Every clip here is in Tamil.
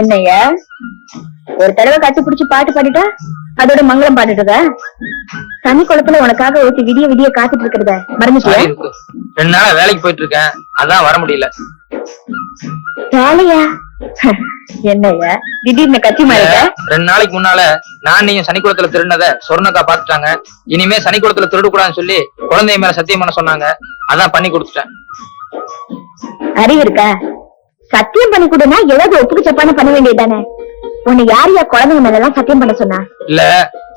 என்னையா ஒரு தடவை கட்டி பிடிச்சு பாட்டு பாடிட்டா அதோட மங்களம் பாட்டுட்டத தனி குளத்துல உனக்காக ஊத்தி விடிய விடிய காத்துட்டு இருக்கிறத மறந்துட்டியா? 2 நாளா வேலைக்கு போயிட்டு இருக்கேன், அதான் வர முடியல. வேலையா? என்னையா திடீர்னு கட்சி மாறிட்ட? 2 நாளைக்கு முன்னால நான் நீயும் சனிக்குளத்துல திருடினத சொர்ணக்கா பாத்துட்டாங்க. இனிமே சனிக்குளத்துல திருடக்கூடாதுன்னு சொல்லி குழந்தைய மேல சத்தியம் பண்ண சொன்னாங்க. அதான் பண்ணி கொடுத்துட்டேன். அறிவு இருக்கா? சத்தியம் பண்ணி கொடுனா ஏதாவது ஒப்புக்கு சப்பான பண்ண வேண்டியதானே. உன்னை யார் யார் குழந்தைங்க மேலதான் சத்தியம் பண்ண சொன்னா? இல்ல,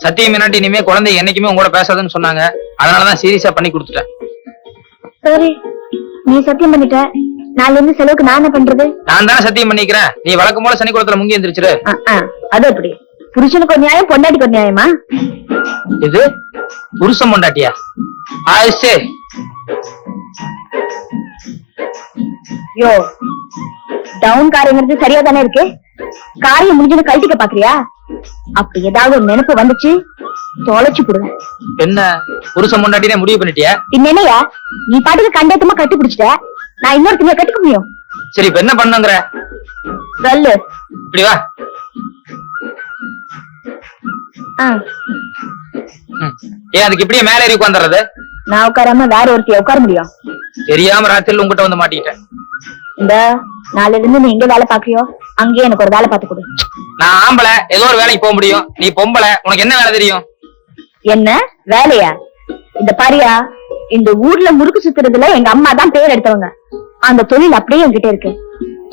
சத்தியம் என்னாட்டி இனிமே குழந்தை என்னைக்குமே உங்களோட பேசாதுன்னு சொன்னாங்க. அதனாலதான் சீரியஸா பண்ணி கொடுத்துட்டேன். சரி, நீ சத்தியம் பண்ணிட்ட. நாளைல இருந்து செலவுக்கு நான் என்ன பண்றது? நான் தானே சத்தியம் பண்ணிக்கிறேன். நீ வழக்கம் போல சனிக்குளத்துல முங்கி எந்திரிச்சிரு. அது எப்படி? புருஷனுக்கு ஒரு நியாயம், பொண்டாட்டிக்கு ஒரு நியாயமா? இது புருஷன் பொண்டாட்டியா? ஆயிஷே யோ, டவுன் காரியங்கிறது சரியா தானே இருக்கு. காரியம் முடிஞ்சது கழட்டிக்க பாக்குறியா? அப்படி ஏதாவது ஒரு நினைப்பு வந்துச்சு தொலைச்சு போடுவேன். என்ன புருஷன் பொண்டாட்டினே முடிவு பண்ணிட்டியா? என்னையா நீ பாட்டுக்கு கண்டேத்தமா கட்டி பிடிச்சிட்ட, நான் இன்னொரு துணியை கட்டிக்க முடியும்? சரி, இப்ப என்ன பண்ணுங்கிற சொல்லு. இப்படி வா. ஏன் அதுக்கு இப்படியே மேல ஏறி உட்காந்துறது? நான் உட்காராம வேற ஒருத்தைய உட்கார முடியும்? தெரியாம ராத்திரில உங்ககிட்ட வந்து மாட்டிக்கிட்டேன். இந்த நாளைல இருந்து நீ எங்க வேலை பாக்குறியோ அங்கேயே எனக்கு ஒரு வேலை பார்த்து கொடு. நான் ஆம்பளை, ஏதோ ஒரு வேலைக்கு போக முடியும். நீ பொம்பளை, உனக்கு என்ன வேலை தெரியும்? என்ன வேலையா? இந்த பாரியா, இந்த ஊர்ல முறுக்கு சுத்துறதுல எங்க அம்மா தான் பேர் எடுத்தவங்க. அந்த தொழில் அப்படியே என்கிட்ட இருக்கு.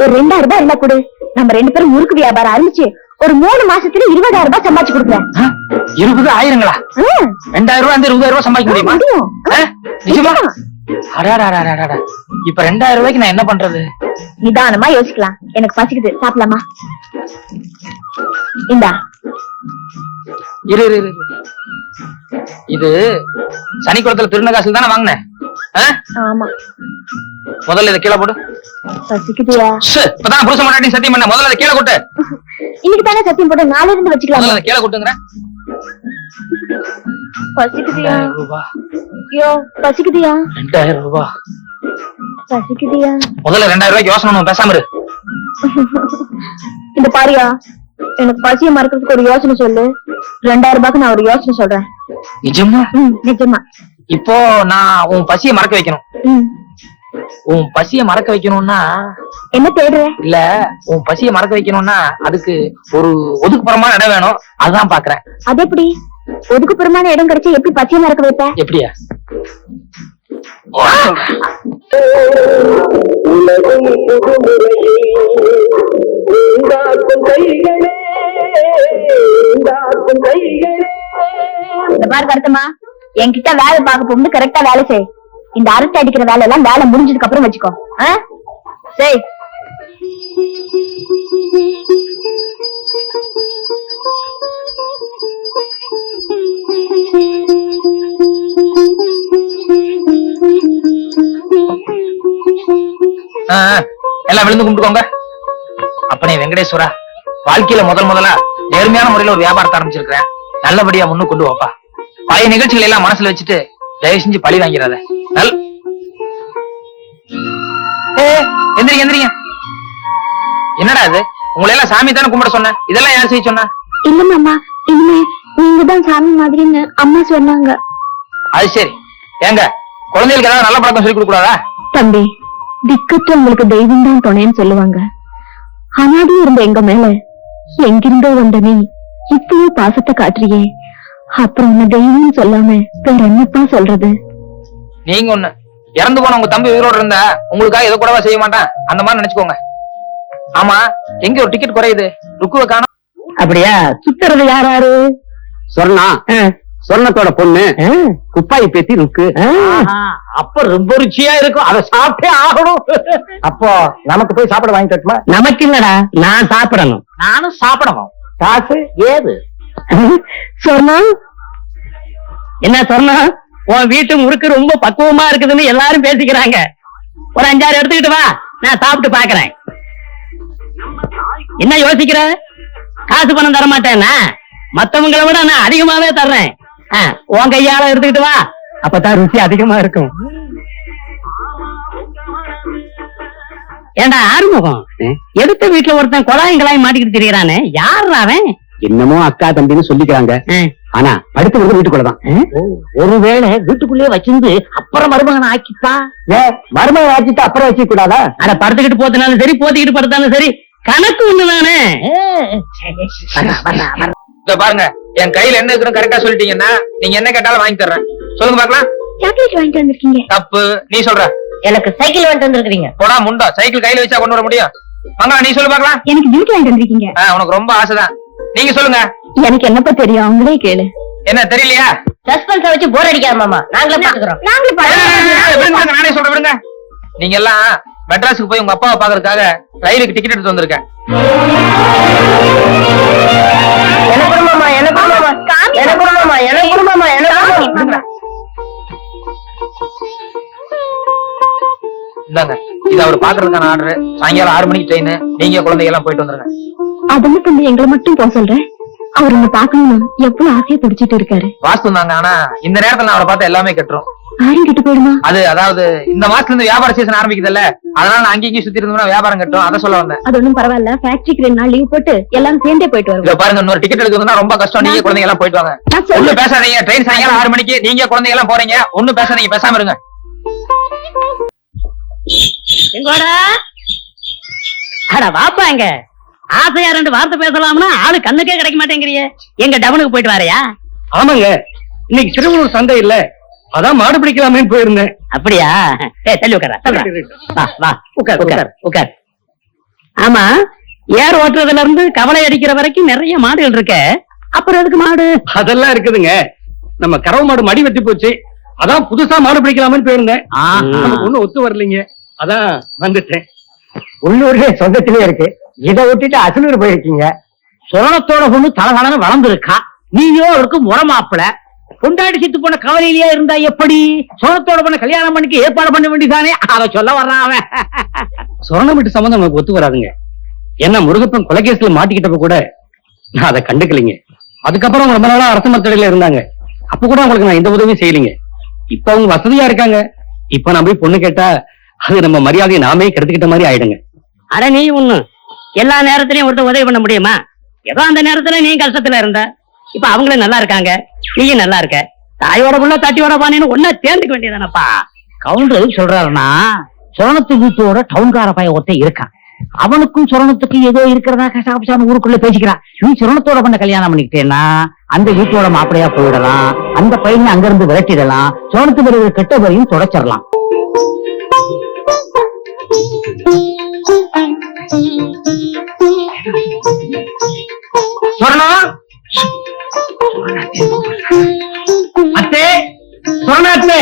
ஒரு 2000 ரூபாய் என்ன கொடு, நம்ம 2 பேரும் முறுக்கு வியாபாரம் ஆரம்பிச்சு ஒரு 3 மாசத்துல 20000 ரூபாய் சம்பாதிச்சு கொடுக்குறேன். 20,000ங்களா? 2000 ரூபாய் 20,000 ரூபாய் சம்பாதிக்க முடியுமா? நிஜமா? இப்ப 2000 ரூபாய்க்கு நான் என்ன பண்றது? நிதானமா யோசிக்கலாம். எனக்கு பசிக்குது, சாப்பிடலாமா? இந்தா. இரு. இது சனிக்குளத்துல திருந காசுல தானே வாங்கினேன். ஆமா. முதல்ல இதை கீழே போடு. பசிக்குதியா? இப்பதான் புருஷன் பொண்டாட்டி சத்தியம் பண்ண. முதல்ல அதை கீழே கொட்டு. இன்னைக்கு தானே சத்தியம் போட்டு நாளைல இருந்து வச்சுக்கலாம். கீழே கொட்டுங்கிறேன். பசிக்குதியா? ஐயோ, பசிக்குதியா? 2000 ரூபாய் பசிக்குதியா? முதல்ல 2000 ரூபாய்க்கு யோசனை பேசாம இரு. இந்த பாரியா, எனக்கு பசிய மறக்கிறதுக்கு ஒரு யோசனை சொல்லு. 2000 ரூபாய்க்கு நான் ஒரு யோசனை சொல்றேன். நிஜமா? நிஜமா. இப்போ நான் உன் பசிய மறக்க வைக்கணும். உன் பசிய மறக்க வைக்கணும்னா என்ன தேடுற? இல்ல, உன் பசிய மறக்க வைக்கணும்னா அதுக்கு ஒரு ஒதுக்குப்புறமான இடம் வேணும். அதான் பாக்குறேன். அது எப்படி? ஒதுக்குப்புறமான இடம் கிடைச்சா எப்படி பசிய மறக்க வைப்ப? எப்படியா? பாரு கருத்தமா, என்கிட்ட வேலை பார்க்க போகும்போது கரெக்டா வேலை செய். இந்த அரசு அடிக்கிற வேலை எல்லாம் வேலை முடிஞ்சதுக்கு அப்புறம் வச்சுக்கோ. சரி. எல்லாம் விழுந்து கும்பிட்டுக்கோங்க. அப்பனே வெங்கடேஸ்வரா, வாழ்க்கையில முதலா நேர்மையான முறையில ஒரு வியாபாரத்தை ஆரம்பிச்சிருக்கிறேன். நல்லபடியா முன்னு கொண்டு வாப்பா. பழைய நிகழ்ச்சிகள் எல்லாம் மனசுல வச்சுட்டு தயவு செஞ்சு பழி வாங்கிறாத. எந்திரிங்க. என்னடா இது? உங்களை எல்லாம் சாமி தானே கும்பிட சொன்னேன். இதெல்லாம் யார் செய்ய சொன்னா? இல்ல மாமா, இனிமே நீங்க தான் சாமி மாதிரின்னு அம்மா சொன்னாங்க. அது சரி. ஏங்க, குழந்தைகளுக்கு ஏதாவது நல்ல பழக்கம் சொல்லி கொடுக்க கூடாதா? தம்பி, திக்கற்ற உங்களுக்கு தெய்வம் தான் துணைன்னு சொல்லுவாங்க. அனாதி இருந்த எங்க மேல எங்கிருந்தோ வந்த நீ இப்பவே பாசத்தை காட்டுறியே, அப்புறம் உன்ன தெய்வம்னு சொல்லாம வேற என்னப்பா சொல்றது? நீங்க ஒண்ணு, இறந்து போன உங்க தம்பி உயிரோடு இருந்தா உங்களுக்காக எதை கூடவா செய்ய மாட்டான். அந்த மாதிரி நினைச்சுக்கோங்க. ஆமா, எங்க ஒரு டிக்கெட் குறையுது, ருக்குவ காணோம். அப்படியா? சுத்துறது யாராரு? சொர்ணா, சொர்ணத்தோட பொண்ணு குப்பாய் பேத்தி ருக்கு. அப்ப ரொம்ப ருச்சியா இருக்கும், அதை சாப்பிட்டே ஆகணும். அப்போ நமக்கு போய் சாப்பிட வாங்கி தட்டுமா? நமக்கு இல்லடா, நான் சாப்பிடணும். நானும் சாப்பிடணும். காசு ஏது? சொர்ணா, என்ன சொர்ணா, உன் வீட்டு முறுக்கு ரொம்ப பக்குவமா இருக்குதுன்னு எல்லாரும் பேசிக்கிறாங்க. ஒரு 5-6 எடுத்துக்கிட்டு வா, நான் சாப்பிட்டு பாக்குறேன். என்ன யோசிக்கிற? காசு பணம் தர மாட்டேன்னா மத்தவங்களை விட நான் அதிகமாவே தர்றேன். உன் கையால எடுத்துக்கிட்டு வா, அப்பதான் ருசி அதிகமா இருக்கும். ஏண்டா ஆறுமுகம், எடுத்த வீட்டுல ஒருத்தன் குழாயும் மாட்டிக்கிட்டு திரியறானே, யாரு அவன்? என்னமோ அக்கா தம்பின்னு சொல்லிக்கிறாங்க. ஆனா அடுத்த வீட்டுக்குள்ளதான். ஒருவேளை வீட்டுக்குள்ளேயே வச்சிருந்து அப்புறம் மருமகனை ஆக்கிப்பா. மருமகன் ஆக்கிட்டு அப்புறம் வச்சுக்க கூடாதா? அட படுத்துக்கிட்டு போத்தினாலும் சரி, போத்திக்கிட்டு படுத்தாலும் சரி, கணக்கு ஒண்ணுதானே. இத பாருங்க, என் கையில என்ன இருக்குன்னு கரெக்டா சொல்லிட்டீங்கன்னா நீங்க என்ன கேட்டாலும் வாங்கி தர்றேன். சொல்லுங்க பாக்கலாம். சாக்லேட் வாங்கிட்டு வந்திருக்கீங்க. தப்பு, நீ சொல்ற. எனக்கு சைக்கிள் வாங்கிட்டு வந்திருக்கீங்க. போடா முண்டா, சைக்கிள் கையில வச்சா கொண்டு வர முடியும்? மங்களா, நீ சொல்லு பாக்கலாம். எனக்கு பியூட்டி வாங்கிட்டு வந்திருக்கீங்க. உனக்கு ரொம்ப ஆசைதான். நீங்க சொல்லுங்க. எனக்கு என்னப்பா தெரியும், அவங்களே கேளு. என்ன தெரியலையா? சஸ்பென்ஸ் வச்சு போர் அடிக்காத மாமா, நாங்களே பாத்துக்கிறோம். நானே சொல்றேன் விடுங்க. நீங்க எல்லாம் மெட்ராஸுக்கு போய் உங்க அப்பாவை பாக்குறதுக்காக ரயிலுக்கு டிக்கெட் எடுத்து வந்திருக்கேன். இந்தாங்க, இது அவர் பாக்குறதுக்கான ஆர்டர். சாயங்காலம் 6 மணிக்கு ட்ரெயின். நீங்க குழந்தைங்க எல்லாம் போயிட்டு வந்துருங்க. அதெல்லாம் தம்பி, எங்களை மட்டும் போக சொல்றேன். அவர் உன்னை பாக்கணும்னு எவ்வளவு ஆசையை துடிச்சிட்டு இருக்காரு. வாஸ்து தாங்க, ஆனா இந்த நேரத்துல நான் அவரை பார்த்தா எல்லாமே கட்டுறோம். யாரும் கிட்ட போயிடுமா? அது அதாவது இந்த மாசத்துல இருந்து வியாபார சீசன் ஆரம்பிக்குதுல்ல, அதனால நான் அங்கேயும் சுத்தி இருந்தோம்னா வியாபாரம் கட்டும். அதை சொல்ல வந்தேன். அது ஒண்ணும் பரவாயில்ல, ஃபேக்டரிக்கு 2 நாள் லீவ் போட்டு எல்லாரும் சேர்ந்தே போயிட்டு வருவோம். இத பாருங்க, இன்னொரு டிக்கெட் எடுக்கணும்னா ரொம்ப கஷ்டம். நீங்க குழந்தைங்க எல்லாம் போயிட்டு வாங்க. ஒண்ணும் பேசாதீங்க. ட்ரெயின் சாயங்காலம் 6 மணிக்கு. நீங்க குழந்தைங்க எல்லாம் போறீங்க. ஒண்ணும் பேசாதீங்க, பேசாம இருங்க. எங்கோடா அட வாப்பா, எங்க ஆசையா 2 வார்த்தை பேசலாம்னா ஆளு கண்ணுக்கே கிடைக்க மாட்டேங்கிறியே. எங்க டவுனுக்கு போயிட்டு வரையா? ஆமாங்க, இன்னைக்கு திருவள்ளூர் சந்தை இல்ல, அதான் மாடு பிடிக்கலாமேன்னு போயிருந்தேன். அப்படியா? தள்ளி உட்கார. வா வா, உட்கார் உட்கார் உட்கார். ஆமா, ஏர் ஓட்டுறதுல இருந்து கவலை அடிக்கிற வரைக்கும் நிறைய மாடுகள் இருக்க. அப்புறம் எதுக்கு மாடு? அதெல்லாம் இருக்குதுங்க. நம்ம கறவை மாடு மடி வெட்டி போச்சு, அதான் புதுசா மாடு பிடிக்கலாமேன்னு போயிருந்தேன். நமக்கு ஒண்ணும் ஒத்து வரலீங்க, அதான் வந்துட்டேன். உள்ளூர்ல சொந்தத்திலே இருக்கு, இதை விட்டுட்டு அசலூர் போயிருக்கீங்க. சொரணத்தோட பொண்ணு தலகாலன்னு வளர்ந்து இருக்கா, நீயோ அவருக்கு முறமாப்பிள. கொண்டாடி சித்து போன கவலையிலேயே இருந்தா எப்படி? சொரணத்தோட பொண்ணு கல்யாணம் பண்ணிக்க ஏற்பாடு பண்ண வேண்டியதானே? அதை சொல்ல வர்றான் அவன். சொரண வீட்டு சம்பந்தம் நமக்கு ஒத்து வராதுங்க. ஏன்னா முருகப்பன் கொலைகேஸ்ல மாட்டிக்கிட்டப்ப கூட நான் அதை கண்டுக்கலைங்க. அதுக்கப்புறம் ரொம்ப நாளா அரசு மரத்தடையில இருந்தாங்க, அப்ப கூட அவங்களுக்கு நான் எந்த உதவியும் செய்யலைங்க. இப்ப அவங்க வசதியா இருக்காங்க. இப்ப நான் போய் பொண்ணு கேட்டா அது நம்ம மரியாதையை நாமே கெடுத்துக்கிட்ட மாதிரி ஆயிடுங்க. அட நீ ஒண்ணு எல்லா நேரத்திலயும் ஒருத்தர் உதவி பண்ண முடியுமா? ஏதோ அந்த நேரத்துல நீ கஷ்டத்துல இருந்த, இப்ப அவங்களும் நல்லா இருக்காங்க, நீயும் நல்லா இருக்க. தாயோட புள்ள தட்டியோட பானேன்னு ஒன்னா தேர்ந்துக்க வேண்டியதானப்பா. கவுண்டர் சொல்றாருன்னா, சொரணத்து வீட்டோட டவுன்கார பையன் ஒருத்தன் இருக்கான், அவனுக்கும் சொரணத்துக்கு ஏதோ இருக்கிறதா கஷ்டப்பட்டான ஊருக்குள்ள பேசிக்கிறான். நீ சொரணத்தோட பண்ண கல்யாணம் பண்ணிக்கிட்டேன்னா அந்த வீட்டோட மாப்பிளையா போயிடலாம், அந்த பையனை அங்கிருந்து விரட்டிடலாம், சொரணத்து பிறகு கெட்ட பேரையும் தொடச்சிடலாம். அத்தே, சொரணாத்தே,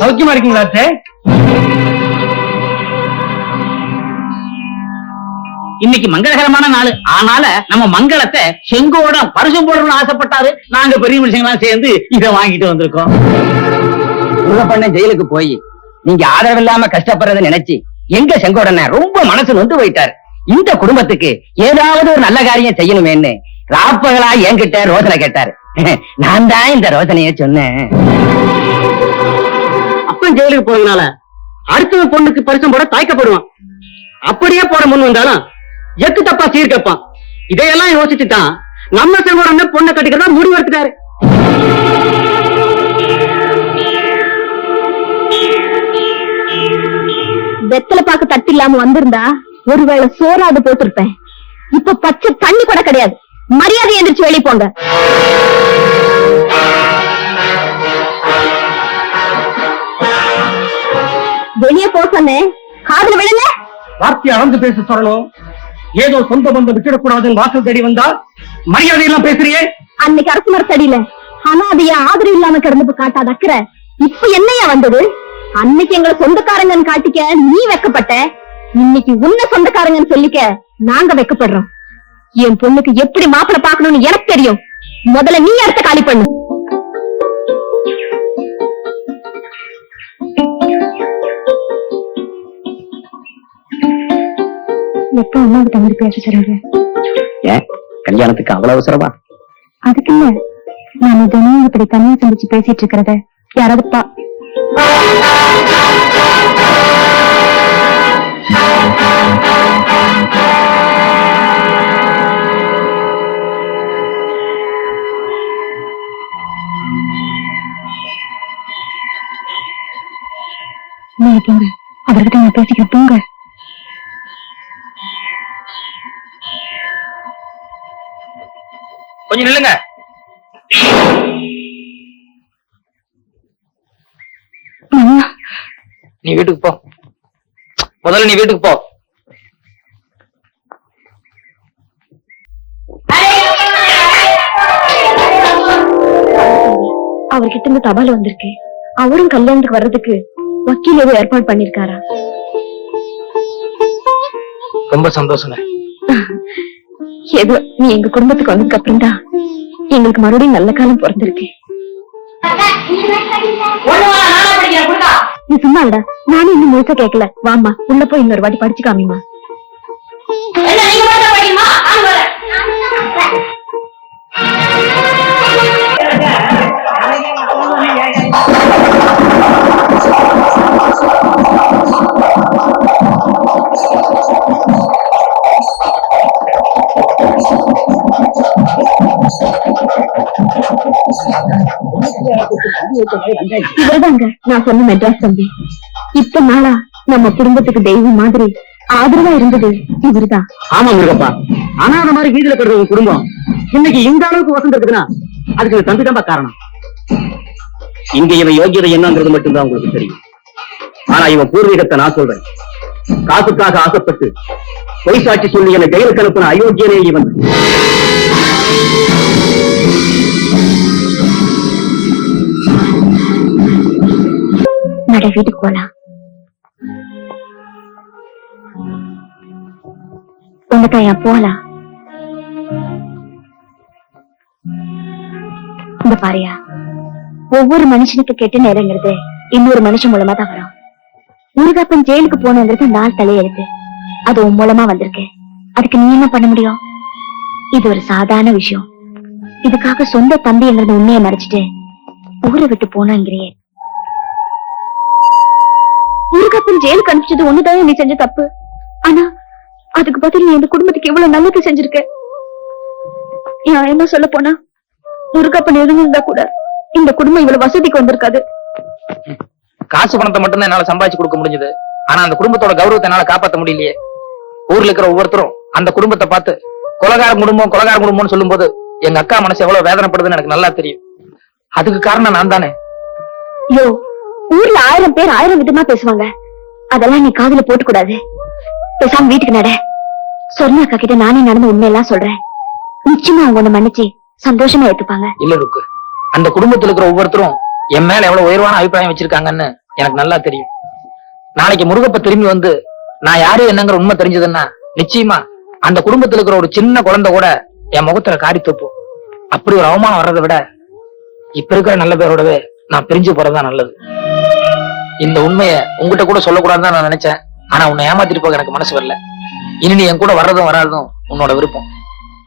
சௌக்கியமா இருக்கீங்களா அத்தே? இன்னைக்கு மங்களகரமான நாள், ஆனால நம்ம மங்களத்தை செங்கோட பரிசம் போடணும்னு ஆசைப்பட்டாரு. நாங்க பெரிய மனுஷங்களாம் சேர்ந்து இதை வாங்கிட்டு வந்திருக்கோம். முருகப்பண்ண ஜெயிலுக்கு போய் நீங்க ஆதரவு இல்லாம கஷ்டப்படுறத நினைச்சு எங்க செங்கோடன ரொம்ப மனசு நொந்து போயிட்டாரு. இந்த குடும்பத்துக்கு ஏதாவது ஒரு நல்ல காரியம் செய்யணுமேன்னு ராப்பகலா என்கிட்ட ரோசனை கேட்டாரு. நான் தான் இந்த ரோசனைய சொன்னேன். அப்பன் ஜெயிலுக்கு போறதுனால அடுத்த பொண்ணுக்கு பரிசம் போட தாய்க்கப்படுவான். அப்படியே போட முன் வந்தாலும் எக்கு தப்பா சீர்கப்பான். இதையெல்லாம் யோசிச்சுட்டான் நம்ம செங்கோடன பொண்ணை கட்டிக்கிறதா முடிவு எடுத்துட்டாரு. வெத்தலை பாக்கு தட்டு இல்லாம வந்திருந்தா ஒருவேளை சோறாது போட்டிருப்பேன். இப்ப பச்சை தண்ணி கூட கிடையாது. மரியாதை எந்திரிச்சு வெளியே போங்க. வெளியே போ சொன்னேன், காதுல விழுங்க. வார்த்தை அளந்து பேச சொல்லணும். ஏதோ சொந்த பந்தம் விட்டுடக்கூடாதுன்னு வாசல் தேடி வந்தா மரியாதை எல்லாம் பேசுறியே. அன்னைக்கு அரசு மரத்தடியில அனாதைய ஆதரவு இல்லாம கிடந்து காட்டாத அக்கறை இப்ப என்னையா வந்தது? அன்னைக்கு எங்களை சொந்தக்காரங்கன்னு காட்டிக்க நீ வெக்கப்பட்ட, இன்னைக்கு உன்ன சொந்தக்காரங்கன்னு சொல்லிக்க நாங்க வெக்கப்படுறோம். என் பொண்ணுக்கு எப்படி மாப்பிளை பாக்கணும்னு எனக்கு தெரியும். முதல்ல நீ இடத்த காலி பண்ணு. எப்ப அம்மாவுக்கு தம்பி பேச தருங்க. ஏன் கல்யாணத்துக்கு அவ்வளவு அவசரமா? அதுக்கு இல்ல, நாம தினம் இப்படி தனியா சந்திச்சு பேசிட்டு இருக்கிறத யாராவது நீங்க போங்க, அவர்கிட்ட நான் பேசிக்கிறேன், போங்க. கொஞ்சம் நில்லுங்க. நீ வீட்டுக்கு போ, முதல்ல நீ வீட்டுக்கு போ. அவர்கிட்ட இருந்து தபால் வந்திருக்கு. அவரும் கல்யாணத்துக்கு வர்றதுக்கு வக்கீல் ஏதோ ஏற்பாடு பண்ணிருக்காரா? ரொம்ப சந்தோஷங்க. ஏதோ நீ எங்க குடும்பத்துக்கு வந்ததுக்கு அப்புறம் தான் எங்களுக்கு மறுபடியும் நல்ல காலம் பிறந்திருக்கு. நீ சும்மா இல்லடா, நானும் இன்னும் முழுசா கேட்கல. வாமா, உள்ள போய் இன்னொரு வாட்டி படிச்சு காமிமா. இவர்தாங்க நான் சொன்ன மெட்ராஸ் தம்பி. இப்ப நாளா நம்ம குடும்பத்துக்கு தெய்வம் மாதிரி ஆதரவா இருந்தது இவருதான். ஆமா முருகப்பா, ஆனா அந்த மாதிரி வீதியில இருக்கிற ஒரு குடும்பம் இன்னைக்கு இந்த அளவுக்கு வசந்த இருக்குதுன்னா அதுக்கு தம்பி தான் காரணம். இங்க இவன் யோகியதை என்னங்கிறது மட்டும்தான் உங்களுக்கு தெரியும். ஆனா இவன் பூர்வீகத்தை நான் சொல்றேன். காசுக்காக ஆசைப்பட்டு பொய் சாட்சி சொல்லி என்னை ஜெயிலுக்கு அனுப்பின அயோக்கியனே இவன். நட, வீட்டுக்கு போலாம். உங்க தாயா போலாம். இந்த பாரியா, ஒவ்வொரு மனுஷனுக்கு கெட்ட நேரங்கிறது இன்னொரு மனுஷன் மூலமா தான் வரும். முருகப்பன் ஜெயிலுக்கு போனங்கிறது நாள் தலையெழுத்து. அது உன் மூலமா வந்திருக்கு. அதுக்கு நீ என்ன பண்ண முடியும்? இது ஒரு சாதாரண விஷயம். இதுக்காக சொந்த தம்பிங்கிறது உண்மையை மறைச்சிட்டு ஊரை விட்டு போனாங்கிறியே. முருகப்பன் ஜெயிலுக்கு அனுப்பிச்சது ஒண்ணுதான் நீ செஞ்ச தப்பு. ஆனா அதுக்கு பதில் நீ இந்த குடும்பத்துக்கு இவ்வளவு நல்லது செஞ்சிருக்க. என்ன சொல்ல போனா முருகப்பன் இருந்திருந்தா கூட இந்த குடும்பம் இவ்வளவு வசதிக்கு வந்திருக்காது. காசு பணத்தை மட்டும்தான் என்னால சம்பாதிச்சு கொடுக்க முடிஞ்சது. ஆனா அந்த குடும்பத்தோட கௌரவத்தை என்னால காப்பாற்ற முடியலையே. ஊர்ல இருக்கிற ஒவ்வொருத்தரும் அந்த குடும்பத்தை பார்த்து கொலகார குடும்பம்னு சொல்லும் போது எங்க அக்கா மனசு எவ்வளவு வேதனைப்படுதுன்னு எனக்கு நல்லா தெரியும். அதுக்கு காரணம் நான் தானே. யோ, ஊர்ல 1000 பேர் 1000 விதமா பேசுவாங்க. அதெல்லாம் நீ காதுல போட்டு கூடாது. பேசாம வீட்டுக்கு நட. சொன்ன அக்கா கிட்ட நானே நடந்த உண்மையெல்லாம் சொல்றேன். நிச்சயமா அவங்க உன்னை மன்னிச்சு சந்தோஷமா ஏத்துப்பாங்க. இல்ல ருக்கு, அந்த குடும்பத்துல இருக்கிற ஒவ்வொருத்தரும் என் மேல எவ்வளவு உயர்வான அபிப்பிராயம் வச்சிருக்காங்கன்னு எனக்கு நல்லா தெரியும். நாளைக்கு முருகப்ப திரும்பி வந்து நான் யாரு என்னங்கிற உண்மை தெரிஞ்சதுன்னா நிச்சயமா அந்த குடும்பத்துல இருக்கிற ஒரு சின்ன குழந்தை கூட என் முகத்துல காரி தூப்போம். அப்படி ஒரு அவமானம் வர்றதை விட இப்ப இருக்கிற நல்ல பேரோடவே நான் பிரிஞ்சு போறதுதான் நல்லது. இந்த உண்மையை உங்ககிட்ட கூட சொல்லக்கூடாதுன்னு நான் நினைச்சேன். ஆனா உன்னை ஏமாத்திட்டு போக எனக்கு மனசு வரல. இனி நீ என் கூட வர்றதும் வராதும் உன்னோட விருப்பம்.